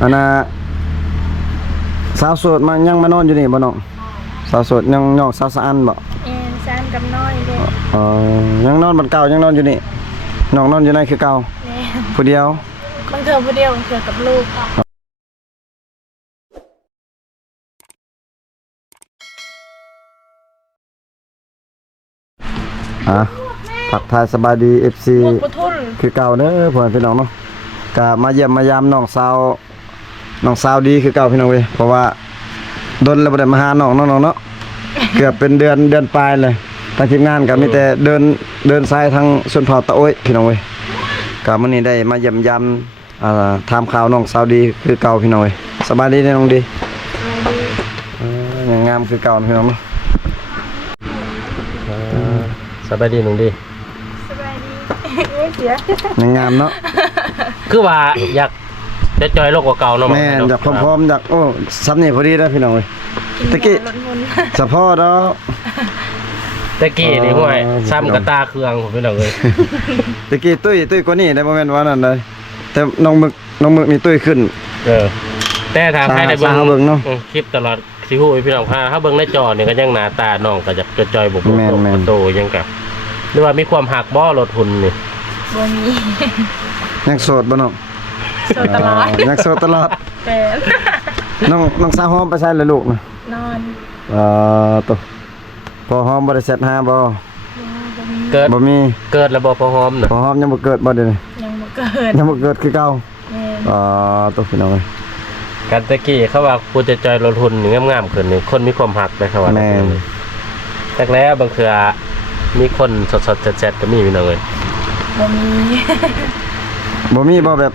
อันน่ะสาวโสดมายังมานอนอยู่นี่บ่น้องสาวโสดยังนอกสาวสะอันบ่สานกับน้อยเด้ยังนอนบ้านเก่ายังนอนอยู่นี่น้องนอนอยู่ในคือเก่าผู้เดียวบางเทื่อผู้เดียวบางเทื่อกับลูกผักทายสบายดี FC คือเก่าเด้อพ่อพี่น้องเนาะก็มาเยี่ยมมายามน้องสาวดีคือเก่าพี่น้องเว้ยเพราะว่าดนแล้วบ่ได้มาหาน้องเนาะ เกือบเป็นเดือนปลายเลยทางทีมงานก็มีแต่เดินสายทางชนเผ่าตะโอ้ยพี่น้องเว้ยก็มื้อนี้ได้มาเยี่ยมยามถามข่าวน้องสาวดีคือเก่าพี่น้องเว้ยสบายดีเด้อน้องดียังงามคือเก่าพี่น้องเนาะสบายดีน้องดีสบายดีเสียยังงามเนาะคือว่าอยากได้จอยโลกกว่าเก่าเนาะแม่อยากพร้อมๆอยากโอ้ซ้ำนี่พอดีแล้วพี่น้องเว้ยตะกี้เฉพาะเนาะตะกี้นี่ห่วยซ้ำกระตาเครื่องผมพี่น้องเอ้ยตะกี้ตุ้ยกว่านี้ได้บ่แม่นว่านั่นเลยแต่น้องมึกนี่ตุ้ยขึ้นแต่ถามใครได้เบิ่งเนาะคลิปตลอดสิฮู้พี่น้องพาถ้าเบิ่งในจอนี่ก็ยังหน้าตาน้องก็จะจอยบ่โตยังกับหรือว่ามีความหักบ่ลดทุนนี่บ่มียังโสดบ่น้องโสดตลอดยังโสดตลอดแต่น้องสาวหอมไปใช้เลยลูกนะนอนตัวพอหอมบ่ได้เสร็จหาบ่เกิดบ่มีเกิดแล้วบ่พอหอมน่ะพอหอมยังบ่เกิดบ่เด้ยังบ่เกิดคือเก่าตัวพี่น้องเอ้ยกันตะกี้เขาว่าผู้จะจอยลดทุนนี่งามๆขึ้นนี่คนมีความหักได้เขาว่าแม่แต่แล้วบางเทื่อมีคนสดๆแซ่บๆก็มีพี่น้องเอ้ยบ่มีบ่แบบ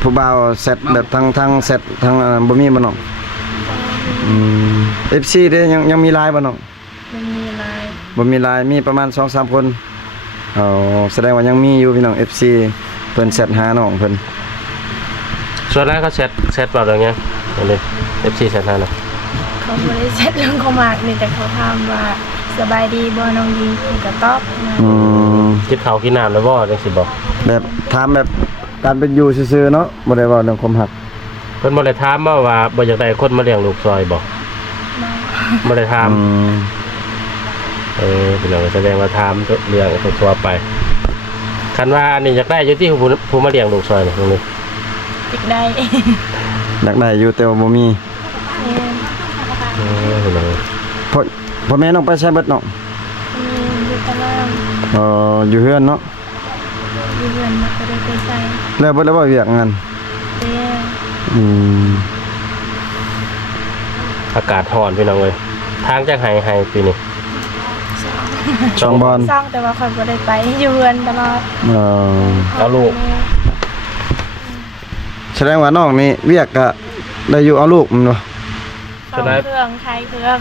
ผู้บ่าวเสร็จแบบทางเสร็จทางบ่มีบ่น้องFC เด้ยังมีไลน์บ่น้องบ่มีไลน์มีประมาณ 2-3 คนแสดงว่ายังมีอยู่พี่น้อง FC เพิ่นเสร็จหาน้องเพิ่นส่วนแรกเขาเซตเปล่าเรื่องนี้อันนี้ FC เซตหาน่ะเขาบ่ได้เซตเรื่องเขามากนี่แต่เขาถามว่าสบายดีบ่น้องดีก็ตอบกินข้าวกินน้ำแล้วบ่จังสิบ่แบบถามแบบการเป็นอยู่ซื่อๆเนาะบ่ได้เว้าเรื่องความรักเพิ่นบ่ได้ถามว่าบ่อยากได้คนมาเลี้ยงลูกซอยบ่บ่ได้ถามพี่น้องแสดงว่าถามเรื่องทั่วไปคันว่าอันนี้อยากได้อยู่ที่ผู้มาเลี้ยงลูกซอยนี่ตรงนี้อยากได้อยู่แต่ว่าบ่มีพ่อแม่น้องไปใช้เบิดน้องอยู่ตารางอยู่เฮือนเนาะอยู่เฮือนบ่ได้ไปใช้แล้วบ่ได้บ่เวียกงานอากาศร้อนพี่น้องเอ้ยทางจังไห้ปีนี้ช่องบอลแต่ว่าค่อยบ่ได้ไปอยู่เฮือนตลอดเอาลูกแสดงว่าน้องนี่เวียกก็ได้อยู่เอาลูกมันบ่เครื่องขายเครื่อง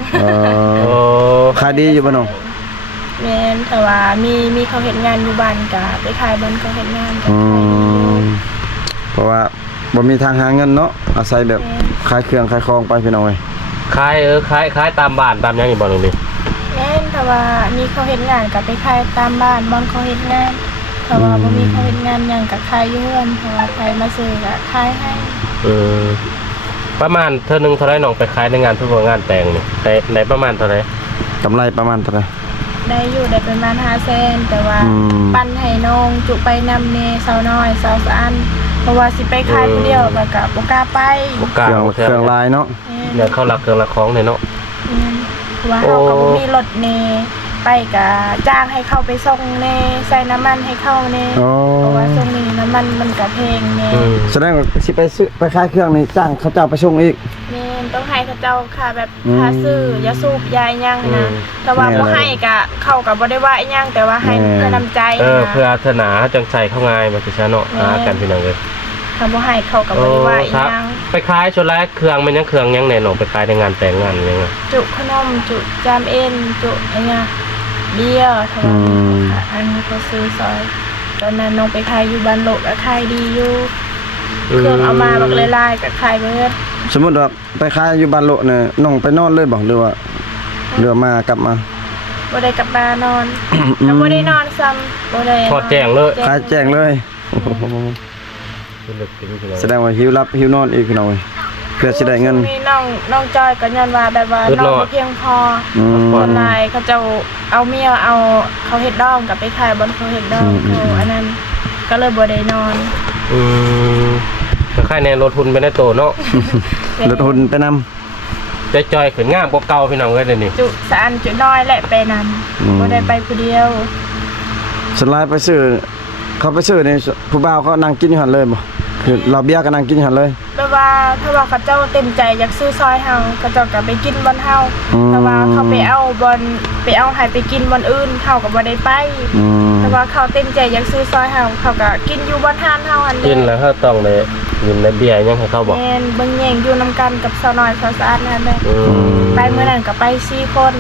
ขายดีอยู่บ่น้องแม่นแต่ว่ามีเขาเฮ็ดงานอยู่บ้านก็ไปขายบ้านเขาเฮ็ดงานก็เพราะว่าบ่มีทางหาเงินเนาะอาศัยแบบขายเครื่องขายของไปพี่น้องเอ้ยขายตามบ้านตามหยังอยู่บ่น้องนี่แม่นแต่ว่ามีเขาเฮ็ดงานก็ไปขายตามบ้านบางเขาเฮ็ดงานแต่ว่าบ่มีเขาเฮ็ดงานหยังก็ขายอยู่เฮือนเพราะว่าใครมาซื้อก็ขายให้ประมาณเท่านึงเท่าไรน้องไปขายในงานทุกงานแต่งนี่ได้ประมาณเท่าไรกำไรประมาณเท่าไรได้อยู่ได้ประมาณ500,000แต่ว่าปั้นให้น้องจุไปนำเนสาวน้อยสาวสะอันเพราะว่าสิไปขายผู้เดียวแล้วก็บ่กล้าไปเครื่องลายเนาะเนี่ยเขารักเครื่องละของเนี่ยเนาะว่าเขาก็บ่มีรถเนไปก็จ้างให้เข้าไปส่งเนใส่น้ำมันให้เข้าเนเพราะว่าช่วงนี้น้ำมันมันก็แพงเนแสดงว่าสิไปซื้อไปขายเครื่องนี่จ้างเขาเจ้าไปส่งอีกแม่นต้องให้เขาเจ้าค่ะแบบค่าซื้อยาสูบยาหยังนะแต่ว่าบ่ให้ก็เข้าก็บ่ได้ว่าอีหยังแต่ว่าให้เพื่อน้ำใจเพื่อศาสนาจังใจเข้าง่ายมาสิซะเนาะหากันพี่น้องเอ้ยถ้าบ่ให้เข้าก็บ่ได้ว่าอีหยังไปขายชนแล้วเครื่องมันยังเครื่องยังแน่นอนไปขายในงานแต่งงานยังไงจุขนมจุจามเอ็นจุอะไรเงี้ยเบี้ยทำอันนี้ก็ซื้อซอยตอนนั้นน้องไปขายอยู่บ้านโลกก็ขายดีอยู่เครื่องเอามาบักลายๆก็ขายเบิดสมมติว่าไปขายอยู่บ้านโลกเนี่ยน้องไปนอนเลยบอกหรือว่ามากลับมาบ่ได้กลับมานอนแล้วบ่ได้นอนซ้ำบ่ได้ทอดแจ้งเลยขายแจ้งเลย คือลึกเป็นพี่น้อง แสดงว่าหิวรับหิวนอนอีกพี่น้องเอ้ยเพื่อสิได้เงิน ช่วนี้น้องจอยก็ย้อนว่าแบบว่าน้องบ่เพียงพอ อืม ออนไลน์เขาจะเอาเมียเอาเขาเฮ็ดดองกับไปขายบนเขาเฮ็ดดองเขาอันนั้นก็เลยบ่ได้นอน ก็ค่ายแนนลดทุนไปในโตเนาะ ลดทุนไปนำ จอยขึ้นงามกว่าเก่าพี่น้องเอ้ยเดี๋ยวนี้ จุสะอันจุน้อยแหละไปนั้นบ่ได้ไปผู้เดียว สไลด์ไปซื้อเขาไปซื้อในผู้บ่าวเขานั่งกินอยู่หั่นเลยบ่คือเราเบียร์ก็นั่งกินอยู่หั่นเลย แบบว่าถ้าว่าเขาเจ้าเต็มใจอยากซื้อซอยเฮาเขาเจ้าก็ไปกินบนเฮาแต่ว่าเขาไปเอาบนไปเอาให้ไปกินบนอื่นเฮาก็บ่ได้ไป อืม แต่ว่าเขาเต็มใจอยากซื้อซอยเฮาเขาก็กินอยู่บนห้านเฮาอัน กินแล้วเขาต้องเลยยินในเบียร์ยังให้เขาบอก แม่นเบิ่งแย่งอยู่นํกันกับสาวน้อยสาวสะอาดนั่นแหละ ไปมื้อนั้นก็ไป4คน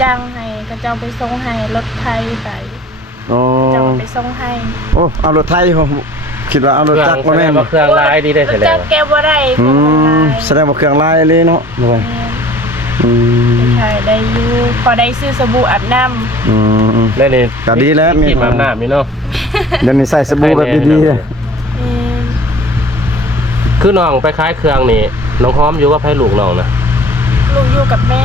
จ้างให้เขาเจ้าไปส่งให้รถไทยไป โอ้ เจ้าก็ไปส่งให้ โอ้เอารถไทยผมคิดว่าเอารถจักรบ่แม่นบ่ เครื่องลายดีได้ ร แส ถ ด จั ง กรแกบ่ได้ อืมแสดงว่าเครื่องลายเลยเนาะด้วยอืม ใช่ได้อยู่พอได้ซื้อสบู่อาบน้ำ อืม แล้วนี่ ก็ดีแล้วมี มีอาบน้ำนี่เนาะ เดี๋ยวนี้ใส่สบู่แบบดีๆ คือน้องไปขายเครื่องนี่น้องหอมอยู่กับไผลูกน้องนะ ลูกอยู่กับแม่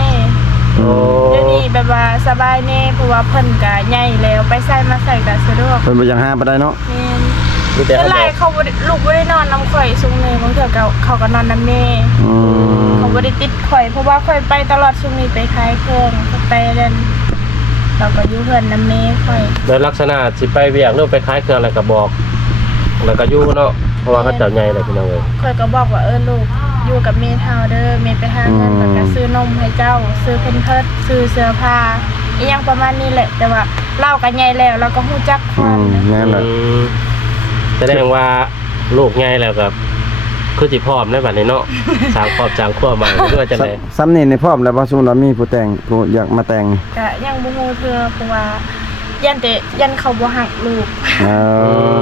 โอ้ เดี๋ยวนี้แบบว่าสบายแน่เพราะว่าเพิ่นก็ใหญ่แล้วไปใส่มาใส่ก็สะดวก เพิ่นบ่อยังห้ามปานใดเนาะ แม่น มีแต่ เมื่ เขา อไร บอก เขาบ่ได้ลูกบ่ได้นอนน้ำข่อยซุงเลยบางเทื่อเขาก็นอนน้ำแม่ อืม เขาบ่ได้ติดข่อยเพราะว่าข่อยไปตลอดช่วงนี้ไปขายเครื่องไปเล่นเราก็อยู่เพิ่นน้ำแม่ข่อย โดยลักษณะสิไปเวียกหรือไปขายเครื่องแล้วก็บอก แล้วก็อยู่เนาะเพราะว่าเขาเจ้าใหญ่เลยพี่น้องเอ้ย ข่อยก็บอกว่าลูกอยู่กับแม่เฒ่าเด้อแม่ไปหาเงินแล้วก็ซื้อนมให้เจ้า ซื้อเพนเพิร์สซื้อเสื้อผ้าอีหยังประมาณนี้แหละ แต่ว่าเราก็ใหญ่แล้วเราก็ฮู้จักค อื วาม มแม่นแหละ แสดงว่าลูกใหญ่แล้วก็คือสิพร้อมในบัดนี้เนาะ สร้างครอบสร้างครัวใหม่หรือว่าจังได๋ ซ้ำนี่ในพร้อมแล้วบ่ซุมเรามีผู้แต่งผู้อยากมาแต่ง ก็ยังบ่ฮู้เทื่อเพราะว่ายันเขาบ่ฮักลูก เอ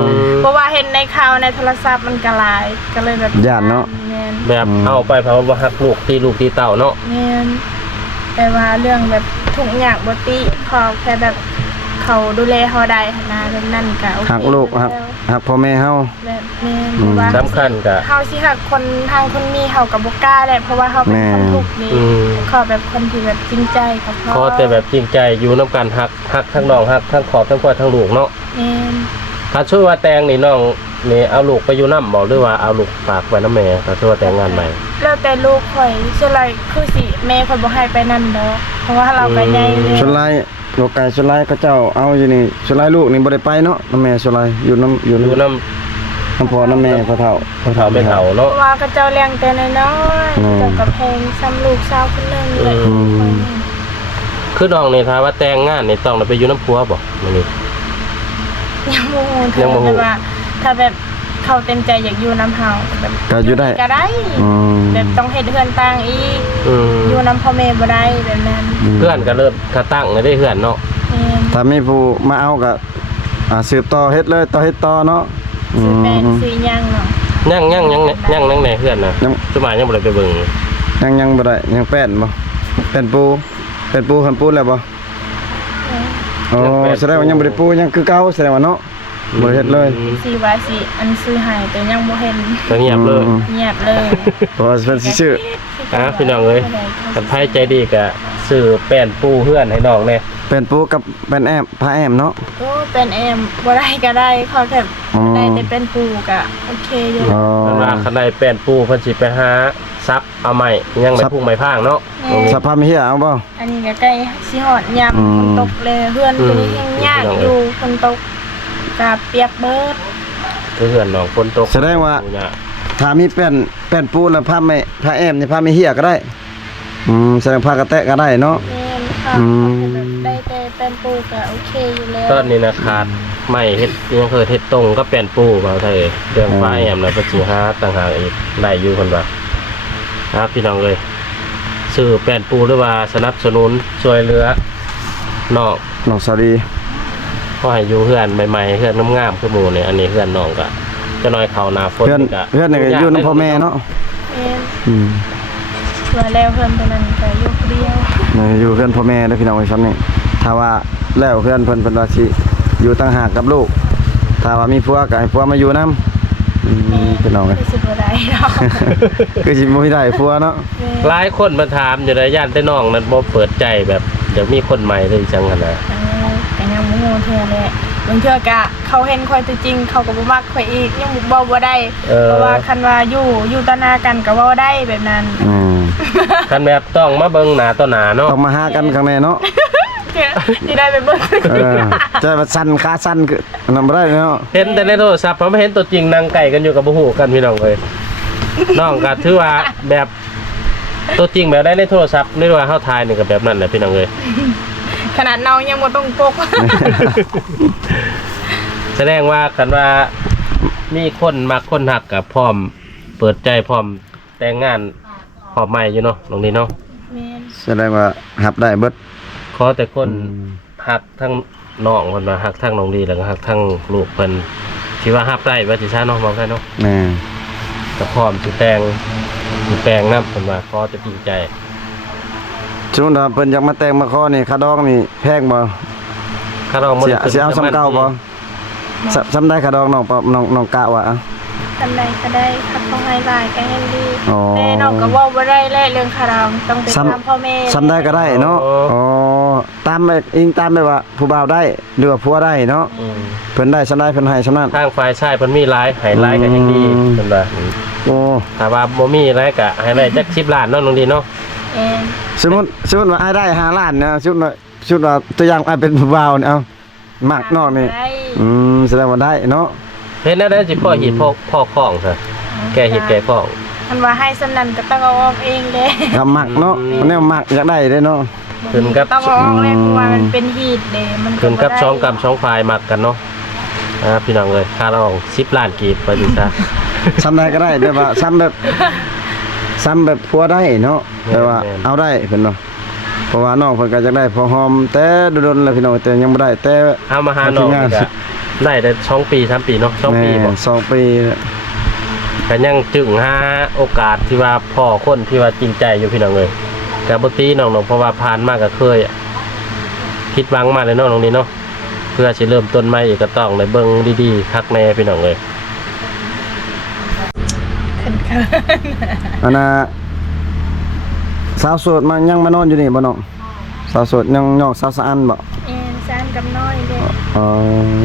อ เพราะว่าเห็นในข่าวในโทรศัพท์มันก็หลายก็เลยแบบ ย่านเนาะ แม่น แบบเอาไปเพราะว่าฮักลูกที่เต้าเนาะ แม่นแต่ว่าเรื่องแบบทุกอย่างบ่ติขอแค่แบบเขาดูแลเฮาได้หั้นนะแบบนั้นก็โอเค หักลูกหัก แล้ว หักพ่อแม่เฮา แบบแม่นเพราะว่า สำคัญก็ เฮาสิหักคนทางคนมีเฮาก็บ่กล้าแหละเพราะว่าเฮาเป็นคนทุกข์นี่ อืม ขอแบบคนที่แบบจริงใจกับพ่อ ขอแต่แบบจริงใจอยู่นํกันฮักทั้งน้องฮักทั้งครอบทั้งครัวทั้งลูกเนาะ แม่น ถ้าช่วยว่าแต่งนี่น้องนี่เอาลูกไปอยู่นำบ่หรือว่าเอาลูกฝากไว้นำแม่ถ้าช่วยว่าแต่งงานใหม่ แล้วแต่ลูกข่อยส่วนหลายคือสิแม่ข่อยบ่ให้ไปนำดอกเพราะว่าเราก็ใหญ่แล้ว ส่วนหลายโลกไก่ส่วนหลายเขาเจ้าเอาอยู่นี่ส่วนหลายลูกนี่บ่ได้ไปเนาะน้ำแม่ส่วนหลายอยู่น้ำ อยู่นำ น้ำพ่อน้ำแม่พ่อเฒ่า เฒ่าแม่เฒ่าเนาะ เพราะว่าเขาเจ้าเลี้ยงแต่น้อยๆเจ้าก็แพงซ้ำลูกสาวคนหนึงเลย คือน้องนี่ถ้าว่าแต่งงานนี่ต้องได้ไปอยู่นำผัวบ่มื้อนี้ ยังบ่ฮู้ ยังบ่ฮู้ แต่ว่าถ้าแบบเขาเต็มใจอยากอยู่นำเฮาแบบ ก็อยู่ได้ ก็ได้ อืม แบบต้องเฮ็ดเฮือนต่างอีก อืม อยู่นำพ่อแม่บ่ได้แบบนั้น เพื่อนก็เริ่มถ้าตั้งได้เพื่อนเนาะ แม่น ถ้ามีผู้มาเอาก็สืบต่อเฮ็ดเลยต่อเฮ็ดต่อเนาะอื ซื้อแป้ง ม ซื้อหยังเนาะ ยังนั่งแหน่เพื่อนน่ะ ยัง สมัยยังบ่ได้ไปเบิ่ง ยังบ่ได้ยังแป้นบ่แป้นปูหันปูแล้วบ่อ๋อแสดงว่ายังบ่ได้ปูยังคือเก่าแสดงว่าเนาะบ่ได้เฮ็ดเลย สิว่าสิอันซื้อให้แต่ยังบ่เห็น ก็เงียบเลย เงียบเลย เพราะว่าเพิ่นสิชื่อ พี่น้องเอ้ยคันไผใจดีก็ซื้อแป้นปูเพื่อนให้น้องแน่ เป็นปูกับเป็นแอมผ้าแอมเนาะ โอ้เป็นแอมบ่ได้ก็ได้ขอแค่ อ๋อ ได้แต่เป็นปูก็โอเคอยู่ อ๋อ เพิ่นว่าคันได้แป้นปูเพิ่นสิไปหาซับเอาไม้ยังไม่พุ่งไม้พางเนาะ สภาพมีเหี้ยเอาบ่ อันนี้ก็ใกล้สิฮอดยาม อืม ฝนตกเลยเฮือนตัวนี้ยังยากอยู่ฝนตกก็เปียกเบิด คือเพื่อนน้องฝนตก แสดงว่า ปูเนี่ย ถ้ามีเป็นปูแล้วผ้าไม่ผ้าแอมนี่ผ้าไม่เหี้ยก็ได้แสดงผ้ากระแตะก็ได้เนาะ แม่นค่ะ อืม แบบได้แต่เป็นปูก็โอเคอยู่แล้ว ตอนนี้นะขาดไม้เฮ็ดยังเคยเฮ็ดตรงก็แป้นปูบ่าวไทยเรื่องฟ้าแอมแล้วก็สิหาต่างหากอีกได้อยู่เพิ่นว่าครับพี่น้องเอ้ยซื้อแป้นปูหรือว่าสนับสนุนช่วยเหลือน้อง น้องสาดี ก็ให้อยู่เฮือนใหม่ๆเฮือนงามๆคือหมู่เนี่ยอันนี้เฮือนน้องก็จะน้อยเข้าหน้าฝน เพื่อน นี่ก็ เพื่อนนี่ก็อยู่นำพ่อแม่เนาะ แม่น อืม สวยแล้วเพิ่นตัวนั้นก็อยู่คนเดียว อยู่เพื่อนพ่อแม่เด้อพี่น้องไอ้ซ้ำนี่ถ้าว่าแล้วเพื่อนเพิ่นว่าสิอยู่ต่างหากกับลูกถ้าว่ามีผัวก็ให้ผัวมาอยู่นำ พี่น้องเอ้ย รู้สึกว่าได้เนาะ คือสิบ่มีได้ผัวเนาะ หลายคนมาถามอยู่ในย่านแต่น้องนั้นบ่เปิดใจแบบเดี๋ยวมีคนใหม่เลยจังหั่นน่ะ แต่ยังบ่ฮู้เทื่อแหละบางเทื่อก็เขาเห็นข่อยตัวจริงเขาก็บ่มักข่อยอีกยังบ่ได้เพราะว่าคันว่าอยู่ต่อหน้ากันก็เว้าได้แบบนั้น คันแบบต้องมาเบิ่งหน้าต่อหน้าเนาะ ต้องมาหากันข้างในเนาะ ที่ได้ไปเบิ่ง จะว่าสั่นขาสั่นคือนั่นบ่ได้เนาะ เห็นแต่ในโทรศัพท์ผมไม่เห็นตัวจริงนั่งไก่กันอยู่กับบ่ฮู้กันพี่น้องเอ้ยน้องก็ถือว่าแบบตัวจริงแบบได้ในโทรศัพท์นี่ว่าเฮาถ่ายนี่ก็แบบนั้นแหละพี่น้องเอ้ย ขนาดน้องยังบ่ต้องปก แสดงว่ากันว่ามีคนมักคนหักกับพร้อมเปิดใจพร้อมแต่งงานพร้อมใหม่อยู่เนาะตรงนี้เนาะ แม่น แสดงว่ารับได้เบิด ขอแต่คนหักทั้งน้องเพิ่นว่าหักทั้งน้องดีแล้วก็หักทั้งลูกเพิ่นที่ว่ารับได้ว่าสิซ่าเนาะมองได้เนาะ แม่ ก็พร้อมสิแต่งสิแปลงนำเพิ่นว่าขอจะจริงใจ ชุนถ้าเพิ่นอยากมาแต่งมาขอนี่ค่าดอกนี่แพงบ่ ค่าดอกมัน สิเอาซ้ำเก่าบ่ซ้ำได้ค่าดอกน้องน้องกะว่า กันใดก็ได้คัดของให้หลายก็ให้ดี อ๋อ แต่น้องก็เว้าบ่ได้แหละเรื่องคารามต้องไปตามพ่อแม่ ซ้ำได้ก็ได้เนาะอ๋อตามแบบอิงตามแบบว่าผู้บ่าวได้หรือว่าผัวได้เนาะ อืม เพิ่นได้ซ้ำได้เพิ่นให้ซ้ำนั้น ทางฝ่ายชายเพิ่นมีหลายให้หลายก็ยังดีเพิ่นว่า โอ้ ถ้าว่าบ่มีหลายก็ให้ได้จัก10ล้านเนาะน้องดีเนาะ เอ็น สมมุติว่าอ้ายได้5ล้านนะสมมุติว่าตัวอย่างอ้ายเป็นผู้บ่าวนี่เอามักน้องนี่ ได้ แสดงว่าได้เนาะ เฮ็ดแนวใดสิพ่อหีดพ่อของซะแก่หีดแก่ของ มันว่าให้สำนันก็ต้องเอาออกเองเด้ ก็มักเนาะแนวมักอยากได้เด้เนาะ ขึ้นกับ ต้องเอาออกเลยเพราะว่ามันเป็นฮีทเด้มัน ขึ้นกับ บ่ได้ สองกรรมสองฝ่ายมักกันเนาะพี่น้องเอ้ยค่าเรา10ล้านกีบไปดิซะ ซ้ำได้ก็ได้แต่ว่าซ้ำแบบผัวได้เนาะแต่ว่า แม่น เอาได้เพิ่นเนาะเพราะว่าน้องเพิ่นก็อยากได้พอหอมแต่โดนๆแล้วพี่น้องแต่ยังบ่ได้แต่ เอามาหาน้องนี่ก็ได้แต่2ปี3ปีเนาะ2ปีบ่ 2 ปี ก็ยังจึงหาโอกาสที่ว่าพ่อคนที่ว่าจริงใจอยู่พี่น้องเอ้ยก็บ่ตีน้องๆเพราะว่าผ่านมาก็เคยคิดหวังมาเลยเนาะตรงนี้เนาะเพื่อสิเริ่มต้นใหม่อีกก็ต้องได้เบิ่งดีๆคักแน่พี่น้องเอ้ย ขึ้น อันน่ะสาวโสดมายังมานอนอยู่นี่บ่น้องสาวโสดยังนอกสาวสะอันบ่ เอ็นซานกับน้อยเด้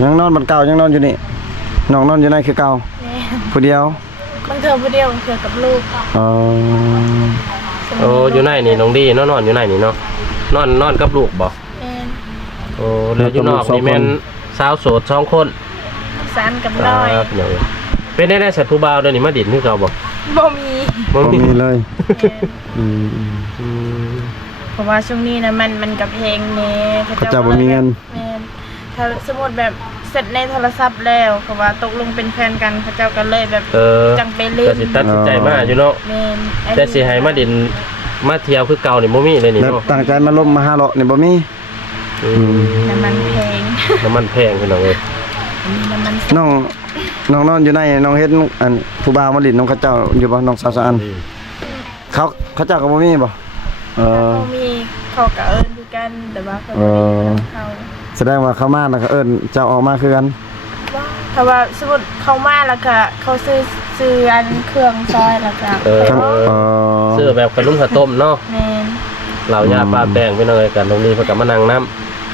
ยังนอนบ้านเก่ายังนอนอยู่นี่น้องนอนอยู่ในคือเก่า แม่ ผู้เดียว บางเทื่อผู้เดียวบางเทื่อกับลูก โอ้อยู่ไหนนี่น้องดีเนาะนอนอยู่ไหนนี่เนาะนอนกับลูกบ่ เอ็น โอ้แล้วอยู่นอกนี่แม่นสาวโสด2คน ซานกับน้อย พี่น้องเอ้ยเป็นได้สัตว์ผู้บ่าวเดี๋ยวนี้มาดินคือเก่าบ่ บ่มี บ่ บ่ มี มีเลย แม่น อืม อืม เพราะว่าช่วงนี้นะมันกับเพลงแน่ เขาเจ้าบ่มีเงิน แม่นถ้าสมมุติแบบเสร็จในโทรศัพท์แล้วเพราะว่าตกลงเป็นแฟนกันเขาเจ้าก็เลยแบบ จังไปเล่ ก็ น สิตัดสินใจมาอยู่เนาะ แม่นไอ้ แต่สิให้มาดินมาเที่ยวคือเก่านี่บ่มีเลยนี่ แบบ เนาะ ตั้งใจมาล้มมาหาเลาะนี่บ่มี อืม น้ำมันแพง น้ำมันแพงพี่น้องเอ้ย มีน้ำมัน น้องนอนอยู่ในน้องเฮ็ดอันผู้บ่าวมาลิ้นน้องเขาเจ้าอยู่บ่น้องสาวสะอันเขาเจ้าก็บ่มีบ่เขามีเขากับเอิญดูกันแต่ว่าเขา เออ เขา แสดงว่าเขามาแล้วก็เอิ้นเจ้าออกมาคือกัน ว่าถ้าว่าสมมุติเขามาแล้วก็เขาซื้ออันเครื่องซอยแล้วก็ ทั้ง ซื้อแบบขนมข้าวต้มเนาะ แม่น เหล่ายาปลาแป้งพี่น้องเอ้ยกันตรงนี้เพิ่นก็มานั่งน้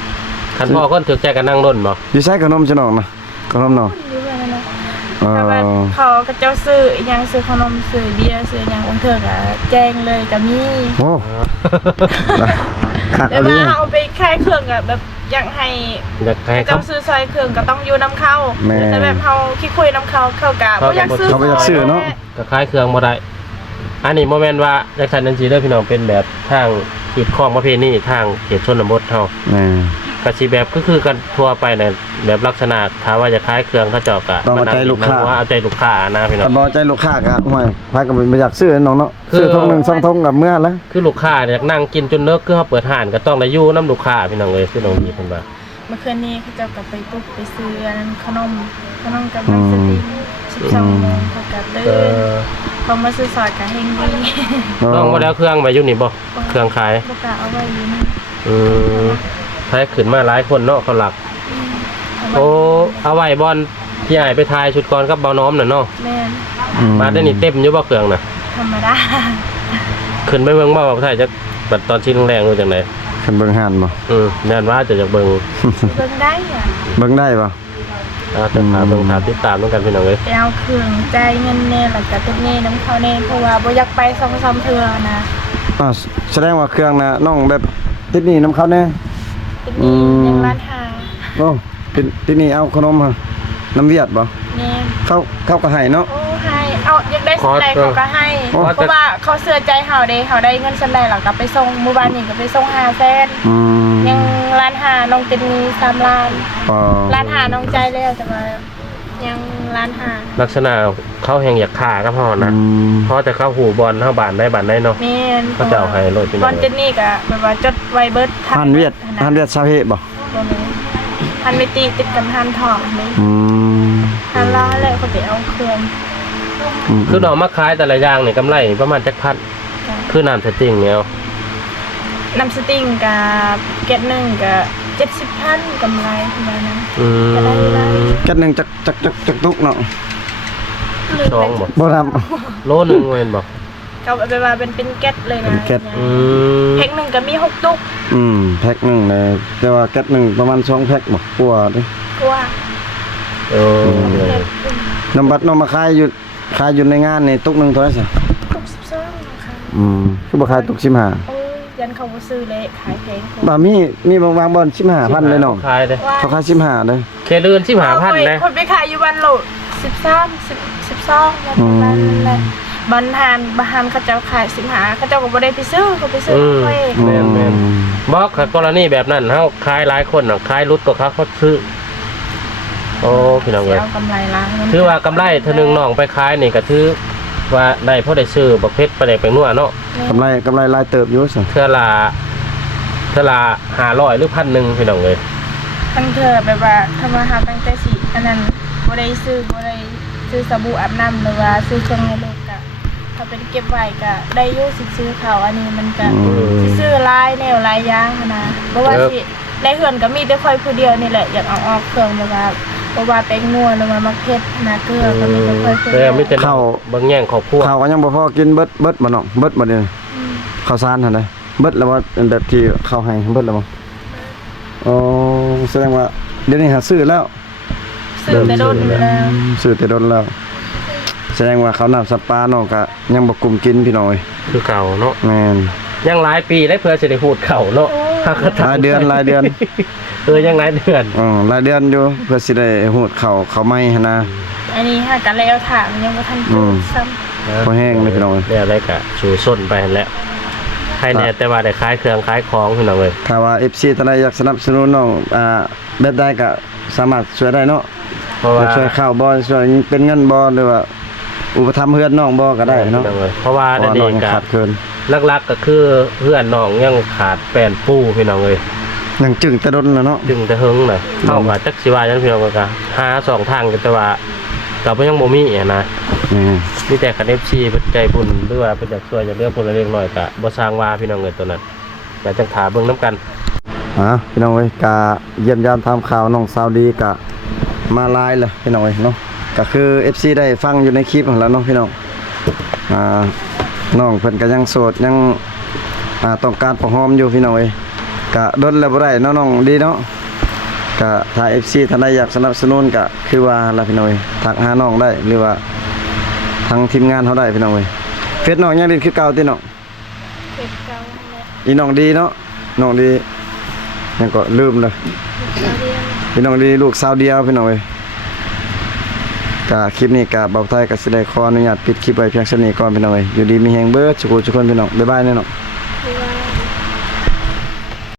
ำคันพ่อคนถูกใจก็นั่งร่นบ่ อยู่ใช้ขนมจะน้องนะขนมน้อง อยู่แบบนั้นนะถ้าว่าเขาก็เจ้าซื้ออิหยังซื้อขนมซื้อเบียร์ซื้ออิหยังบางเทื่อก็แจ้งเลยก็มี โอ้ขาด แต่ อะไร ว่าเอาไปขายเครื่องก็แบบอยากให้ อยากให้เขา เจ้าซื้อซอยเครื่องก็ต้องอยู่น้ำเข้า แม่ แต่แบบเขาคิดคุยน้ำเข้าเข้ากะบ่อยากซื้อ เขาบ่อยากซื้อเนาะ ก็คล้ายเครื่องบ่ได้อันนี้บ่แม่นว่าจักสันจังซี่เด้อพี่น้องเป็นแบบทางขีดคล้องประเพณีทางเขตชนบทเฮา แม่ ก็สิแบบก็คือกันทั่วไปในแบบลักษณะถ้าว่าจะคล้ายเครื่องเขาเจาะก็ ต้องเอาใจลูกค้า ว่าเอาใจลูกค้านะพี่น้อ ถ้าง บ่ใจลูกค้าก็ห่วยพาก็บ่อยากซื้อน้องเนาะ คือ ซื้อทงหนึงสองทงกับเมื่อแล้ว คือลูกค้าเนี่ยนั่งกินจนเลิกคือเขาเปิดห้านก็ต้องได้อยู่น้ำลูกค้าพี่น้องเอ้ยพี่น้องมีเพิ่นว่า เมื่อคืนนี้เขาเจ้าก็ไปปุ๊บไปซื้ออันนั้นขนมกับน้ำสติ๊ก12โมงเขาก็ตื่ เอน เขามาซื้อซอยก็เฮงดี น้องบ่ได้เอาเครื่องมาอยู่นี่บ่เครื่องขาย บ่กล้าเอาไว้อยู่นี่ อืมใช้ขึ้นมาหลายคนเนาะเขาหลัก โอ้เอาไว้บอน ที่อ้ายไปถ่ายชุดก่อนกับเบาน้อมน่ะเนาะ แม่น มาได้นี่เต็มอยู่บ่เครื่องน่ะ ธรรมดา ขึ้นไปเบิ่งบ่ว่าถ่ายจักบัดตอนชิ้นแรงๆรู้จังได๋ คันเบิ่งห่านบ่ นั่นว่าจะจากเบิ่ง เบิ่งได้อ่ะ เบิ่งได้บ่ จะหาเบิ่งหาติดตามนำกันพี่น้องเอ้ย ไปเอาเครื่องจ่ายเงินแน่แล้วก็เป็นแน่น้ำเขาแน่เพราะว่าบ่อยากไป2-3เทื่อนะ อ้าวแสดงว่าเครื่องน่ะน้องแบบติดหนี้นํเขาแน่ เป็นนี่ยังร้านหา โอ้ติดหนี้เอาขนมฮะน้ำเวียดบ่ แน่ เขาก็ให้เนาะ โอ้ให้เอาอยากได้สันใดเขาก็ให้ โอ้ เพราะว่าเขาเชื่อใจเฮาเด้เขาได้เงินสันใดแล้วก็ไปส่งหมู่บ้านนี่ก็ไปส่ง500,000 อืม ยังร้านหาน้องเป็นมี3ล้าน อ๋อ ร้านหาน้องใจายแล้วแต่ว่ายังร้านหา ลักษณะเขาแห่งอยากฆ่ากับเฮานะ อืม เพราะแต่เข้าหูบอลเฮาบ้านได้เนาะ แม่น เขาจะเอาให้โลดพี่น้อง บอลเจนนี่ก็แบบว่าจดไว้เบิด หันเวียดชาวเฮบ่ บ่แม่นหันไปตีติดกับหันทองเลย อืม หันล้อแล้วเขาไปเอาเครื่อง คือดอกมะขายแต่ละอย่างนี่กำไรประมาณจักพันคือน้ำสติงเนี่ยเอา น้ำสติ้งกับเก็ตหนึ่งกับ70,000กำไรประมาณนั้น อืม ก็ได้เลย แกันหนึงจักตุกเนาะ ลืม สอง ไป บ่ บ่ทำ โลนึงเว้นบ่ ก็เอาไปว่าเป็นเก็ตเลยนะ เป็นเก็ต อืม แพ็คหนึ่งก็มี6 ตุก แพ็คหนึงเลยแต่ว่าแก๊สหนึงประมาณ2แพ็คบ่กว่าเด้ กว่า เออ น้ำบัดน้องมาขายอยู่ในงานนี่ตุกหนึงเท่าไหร่ซะ ตุก12ค่ะ คือบ่ขายตุก15 โอ้ยยันเขาบ่ซื้อเลยขายแพงกว่า บ่มีบางบ่อน15,000เลยน้อง ขายเด้ เขาขาย15เด้อ เคเรือน15,000นะ คนไปขายอยู่บ้านโหลด12นั่นแหละบันหานเขาเจ้าขาย15เขาเจ้าก็บ่ได้ไปซื้อเขาไปซื้อเขาเอง แม่นบอกค่ะกรณีแบบนั้นเฮาขายหลายคนน่ะขายรุดก็เขาซื้อโอ้พี่น้องเอ้ย เอากำไรล้างเงิน ถือว่ากำไรเทื่อนึงน้องไปขายนี่ก็ถือว่าได้เพราะได้ซื้อบักเพชรไปได้ไปนัวเนาะ กำไรรายเติบอยู่ซะ เทื่อละ500หรือ1,000พี่น้องเอ้ย ตั้งเธอแบบว่าทำมาหาตั้งใจสิอันนั้นบ่ได้ซื้อสบู่อาบน้ำหรือว่าซื้อเครื่องในโลกก็ถ้าเป็นเก็บไว้ก็ได้อยู่สิซื้อเขาอันนี้มันก็สิซื้อลายแนวลายยางหั้นนะเพราะว่าสิในเฮือนก็มีแต่ค่อยผู้เดียวนี่แหละอยากเอาออกเครื่องแบบว่าเพราะว่าแป้งนัวหรือว่ามักเผ็ดนะเกลือก็มีแต่ค่อยผู้ แต่ เดียว มีแต่น้องเบิ่งแย่งครอบครัว ข้าวก็ยังบ่พอกินเบิดบ่น้องเบิดบ่เด้อ อืม ข้าวสารหั่นเด้เบิดแล้วว่าแบบที่เขาให้เบิดแล้วบ่อ๋อแสดงว่าเดี๋ยวนี้หาซื้อแล้ว ซื้อแต่โดนอยู่แล้ว ซื้อแต่โดนแล้ว แสดงว่าเขาวน้ำสับปลาน้องก็ยังบ่กลุ่มกินพี่น้องเอ้ย คือเก่าเนาะ แม่น ยังหลายปีได้เพื่อสิได้พูดเข่าเนาะ หลายเดือน ยังหลายเดือน หลายเดือนอยู่เพื่อสิได้หูดเข้าไม้หั่นนะ อันนี้หากันแล้วถามยังบ่ทันพูดซ้ำ พอแห้งเลยพี่น้องเอ้ย เนี่ยได้กะสู่ส้นไปหั่นแหล้วใครแน่แต่ว่าได้ขายเครื่องขายของพี่น้องเอ้ย ถ้าว่า FC ท่านใดอยากสนับสนุนน้องแบบใดก็สามารถช่วยได้เนาะ เพราะว่า ช่วยข้าวบ่ช่วยเป็นเงินบ่หรือว่าอุปถัมภ์เฮือนน้องบ่ก็ได้เนาะ พี่องอ้ยเพราะว่า เพ ได้ ราะว่า ดี น้องยัง กะ ขาดเกิน หลักๆก็คือเพื่อนน้องยังขาดแป้นปูพี่น้องเอ้ย ยังจึงแต่ดนแล้วเนาะ จึงจะเฮิงน่ะเฮาก็จักสิว่าจังพี่น้องก็หาสองทางกันแต่ว่าก็บ่ยังบ่มีอะนะ นี่ มีแต่คัน FC เพิ่นใจบุญหรือว่าเพิ่นอยากช่วยจะเรื่องคนละเล็กน้อยก็บ่สร้างว่าพี่น้องเอ้ยตัวนั้นแต่จังถาเบิ่งนํกัน พี่น้องเอ้ยกะเยี่ยมยามทำข่าวน้องสาวดีกะมาไลน์เลยพี่น้องเอ้ยเนาะก็คือ FC ได้ฟังอยู่ในคลิปของเราเนาะพี่น้องน้องเพิ่นก็ยังโสดยังต้องการประหอมอยู่พี่น้องเอ้ยกะดนแล้วบ่ได้เนาะน้องดีเนาะกะถ้า FC ท่านใดอยากสนับสนุนกะคือว่าล่ะพี่น้องเอ้ยทักหาน้องได้หรือว่าทางทีมงานเฮาได้พี่น้องเอ้ยเฟซน้องยังเล่นคือเก่าติน้อง เก็บเก่าแหละ อีน้องดีเนาะน้องดียังก็ลืมเลย เราเรียน พี่น้องดีลูกสาวเดียวพี่น้องเอ้ยกะคลิปนี้กะเบาไทยก็สิได้ขออนุญาตปิดคลิปไว้เพียงเท่านี้ก่อนพี่น้องเอ้ยอยู่ดีมีแฮงเบิดสุขทุกคนพี่น้องบ๊ายบายแน่เนาะ